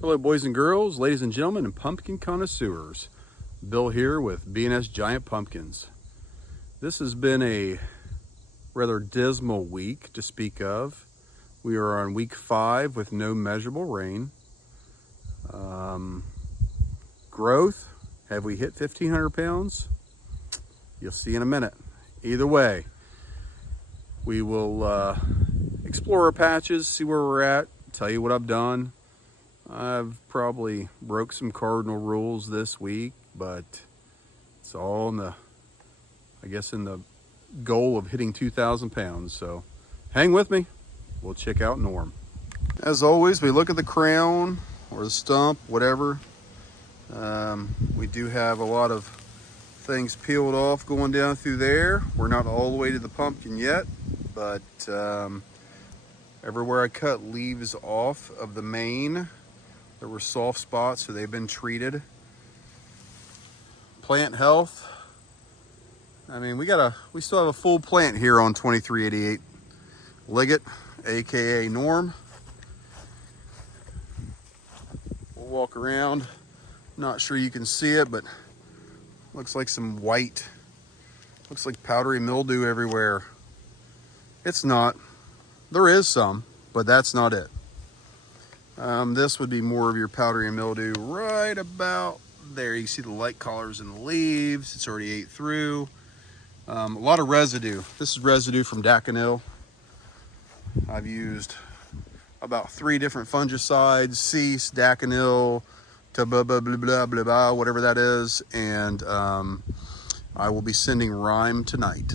Hello boys and girls, ladies and gentlemen, and pumpkin connoisseurs. Bill here with B&S Giant Pumpkins. This has been a rather dismal week to speak of. We are on week 5 with no measurable rain. Growth, have we hit 1,500 pounds? You'll see in a minute. Either way, we will explore our patches, see where we're at, tell you what I've done. I've probably broke some cardinal rules this week, but it's all in the goal of hitting 2,000 pounds. So hang with me. We'll check out Norm. As always, we look at the crown or the stump, whatever. We do have a lot of things peeled off going down through there. We're not all the way to the pumpkin yet, but everywhere I cut leaves off of the mane. There were soft spots, so they've been treated. Plant health. I mean, we still have a full plant here on 2388 Liggett, aka Norm. We'll walk around. Not sure you can see it, but looks like some white. Looks like powdery mildew everywhere. It's not. There is some, but that's not it. This would be more of your powdery mildew right about there. You can see the light collars in the leaves. It's already ate through. A lot of residue. This is residue from Daconil. I've used about 3 different fungicides, cease, Daconil, blah, blah, blah, blah, blah, blah, whatever that is. And I will be sending rime tonight.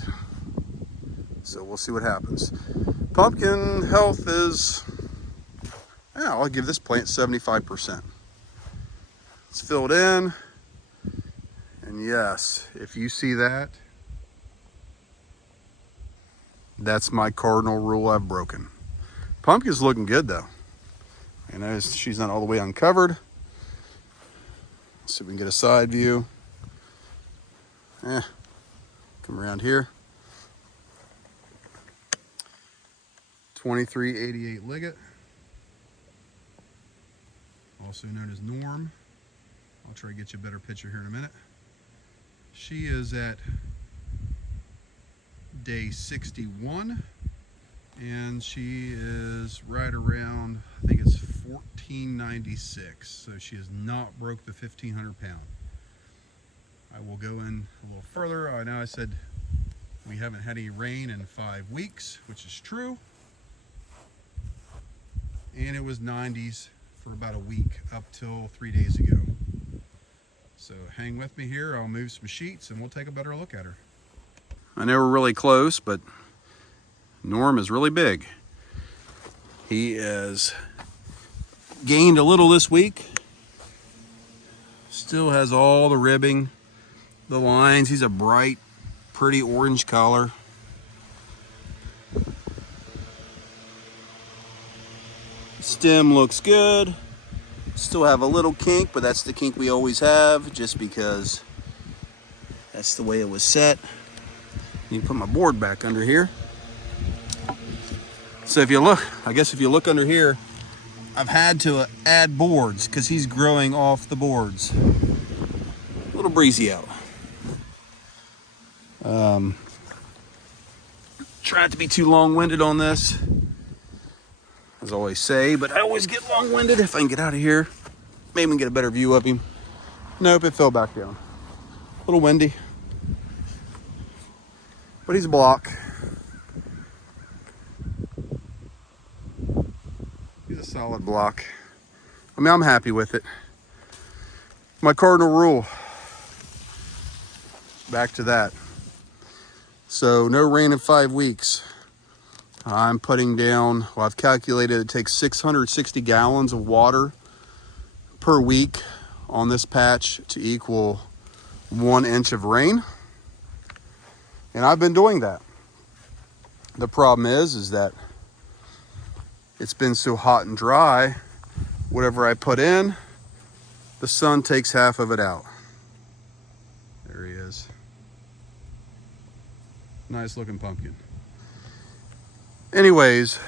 So we'll see what happens. Pumpkin health is... yeah, I'll give this plant 75%. It's filled in. And yes, if you see that, that's my cardinal rule I've broken. Pumpkin's looking good though. I know she's not all the way uncovered. Let's see if we can get a side view. Come around here. 2388 Liggett. Also known as Norm. I'll try to get you a better picture here in a minute. She is at day 61, and she is right around, I think it's 1496. So she has not broke the 1,500 pound. I will go in a little further. I know I said we haven't had any rain in 5 weeks, which is true. And it was 90s for about a week up till 3 days ago. So hang with me here. I'll move some sheets and we'll take a better look at her. I know we're really close, but Norm is really big. He has gained a little this week. Still has all the ribbing, the lines. He's a bright, pretty orange color. Stem looks good. Still have a little kink, but that's the kink we always have, just because that's the way it was set. You can put my board back under here. So if you look, I guess if you look under here, I've had to add boards because he's growing off the boards. A little breezy out. Try not to be too long-winded on this, as I always say, but I always get long-winded. If I can get out of here, maybe we can get a better view of him. Nope, it fell back down. A little windy, but he's a block. He's a solid block. I mean, I'm happy with it. My cardinal rule. Back to that. So no rain in 5 weeks. I'm putting down, well, I've calculated it takes 660 gallons of water per week on this patch to equal 1 inch of rain. And I've been doing that. The problem is that it's been so hot and dry, whatever I put in, the sun takes half of it out. There he is. Nice looking pumpkin. Anyways,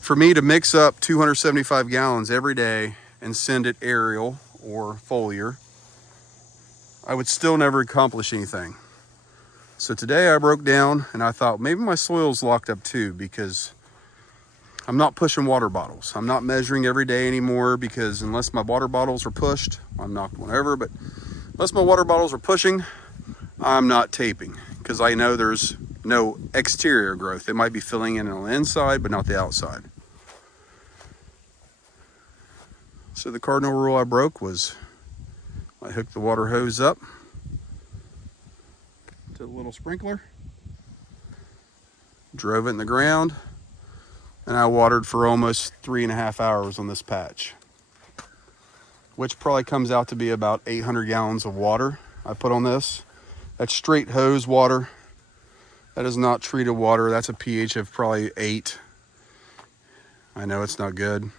For me to mix up 275 gallons every day and send it aerial or foliar, I would still never accomplish anything. So today I broke down and I thought maybe my soil's locked up too, because I'm not pushing water bottles. I'm not measuring every day anymore, because unless my water bottles are pushed, I'm knocked one over, but unless my water bottles are pushing, I'm not taping, because I know there's no exterior growth. It might be filling in on the inside, but not the outside. So the cardinal rule I broke was I hooked the water hose up to the little sprinkler, drove it in the ground, and I watered for almost 3.5 hours on this patch, which probably comes out to be about 800 gallons of water I put on this. That's straight hose water. That is not treated water. That's a pH of probably 8. I know it's not good,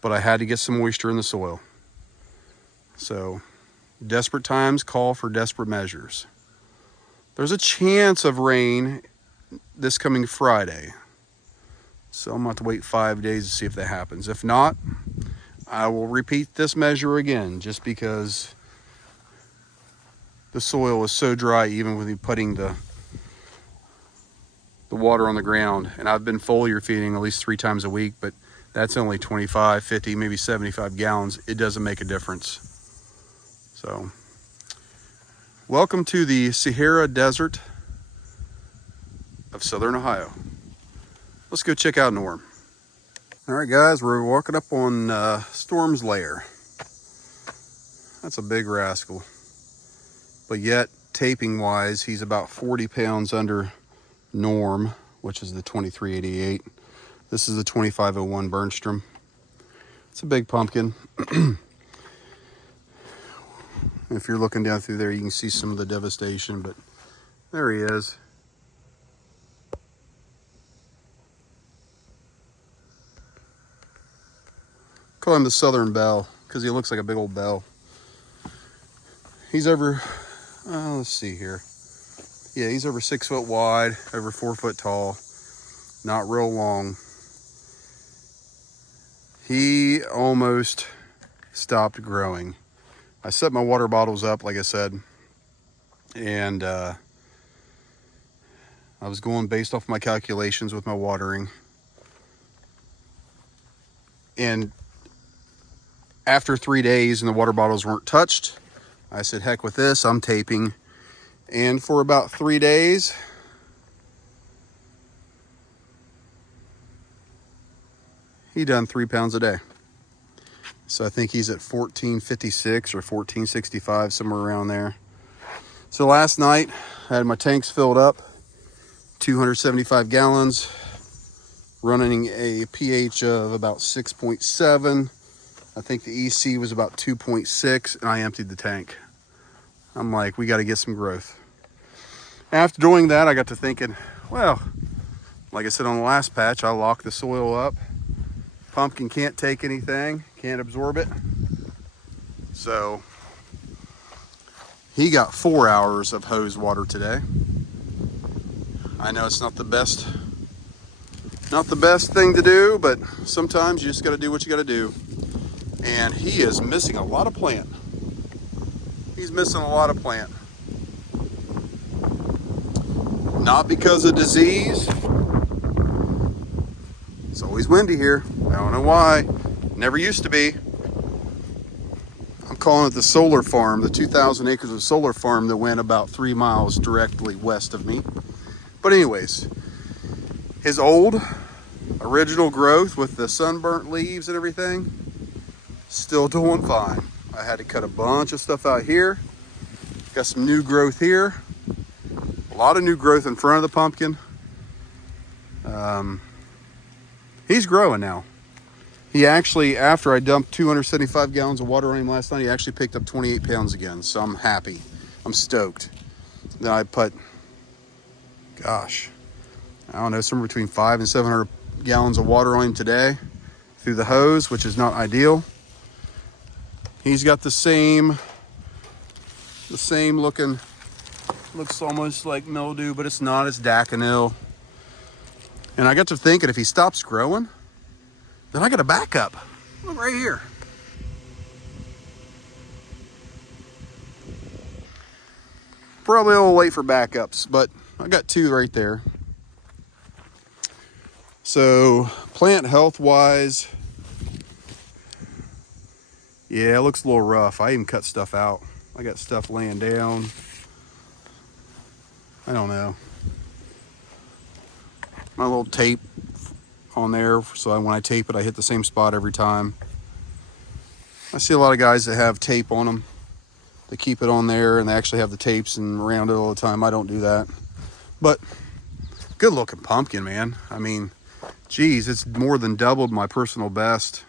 but I had to get some moisture in the soil. So desperate times call for desperate measures. There's a chance of rain this coming Friday, so I'm going to have to wait 5 days to see if that happens. If not, I will repeat this measure again, just because the soil is so dry even with me putting the water on the ground. And I've been foliar feeding at least 3 times a week, but that's only 25, 50, maybe 75 gallons. It doesn't make a difference. So, welcome to the Sahara Desert of Southern Ohio. Let's go check out Norm. All right, guys, we're walking up on Storm's lair. That's a big rascal. But yet, taping wise, he's about 40 pounds under Norm, which is the 2388. This is the 2501 Bernstrom. It's a big pumpkin. If you're looking down through there, you can see some of the devastation, but there he is. Call him the Southern Belle because he looks like a big old bell. He's over, let's see here. Yeah, he's over 6 foot wide, over 4 foot tall, not real long. He almost stopped growing. I set my water bottles up, like I said, and I was going based off my calculations with my watering. And after 3 days and the water bottles weren't touched, I said, heck with this, I'm taping. And for about 3 days, he done 3 pounds a day. So I think he's at 1456 or 1465, somewhere around there. So last night, I had my tanks filled up, 275 gallons, running a pH of about 6.7. I think the EC was about 2.6, and I emptied the tank. I'm like, we got to get some growth. After doing that, I got to thinking, well, like I said on the last patch, I locked the soil up. Pumpkin can't take anything, can't absorb it. So he got 4 hours of hose water today. I know it's not the best thing to do, but sometimes you just got to do what you got to do. And he is missing a lot of plant. He's missing a lot of plant. Not because of disease. It's always windy here. I don't know why. Never used to be. I'm calling it the solar farm, the 2,000 acres of solar farm that went about 3 miles directly west of me. But anyways, his old original growth with the sunburnt leaves and everything, still doing fine. I had to cut a bunch of stuff out here. Got some new growth here. A lot of new growth in front of the pumpkin. He's growing now. He actually, after I dumped 275 gallons of water on him last night, he actually picked up 28 pounds again. So I'm happy. I'm stoked. Then I put, gosh, I don't know, somewhere between 500 and 700 gallons of water on him today through the hose, which is not ideal. He's got the same looking, looks almost like mildew, but it's not. It's daconil. And I got to thinking, if he stops growing, Then I got a backup. Look right here. Probably a little late for backups, but I got two right there. So plant health wise, yeah, it looks a little rough. I even cut stuff out. I got stuff laying down. I don't know. My little tape on there, so when I tape it, I hit the same spot every time. I see a lot of guys that have tape on them. They keep it on there and they actually have the tapes and around it all the time. I don't do that. But good looking pumpkin, man. I mean, geez, it's more than doubled my personal best.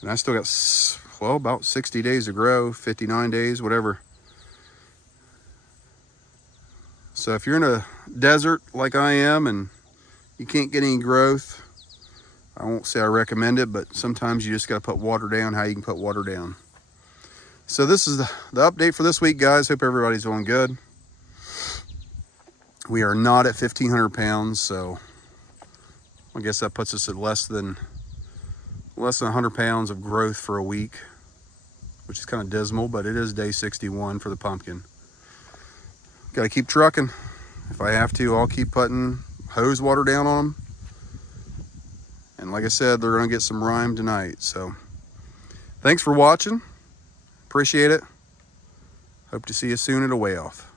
And I still got, well, about 60 days to grow, 59 days, whatever. So if you're in a desert like I am and you can't get any growth, I won't say I recommend it, but sometimes you just got to put water down how you can put water down. So this is the update for this week, guys. Hope everybody's doing good. We are not at 1,500 pounds, so I guess that puts us at less than 100 pounds of growth for a week, which is kind of dismal, but it is day 61 for the pumpkin. Got to keep trucking. If I have to, I'll keep putting hose water down on them. And like I said, they're going to get some rime tonight. So thanks for watching. Appreciate it. Hope to see you soon at a weigh off.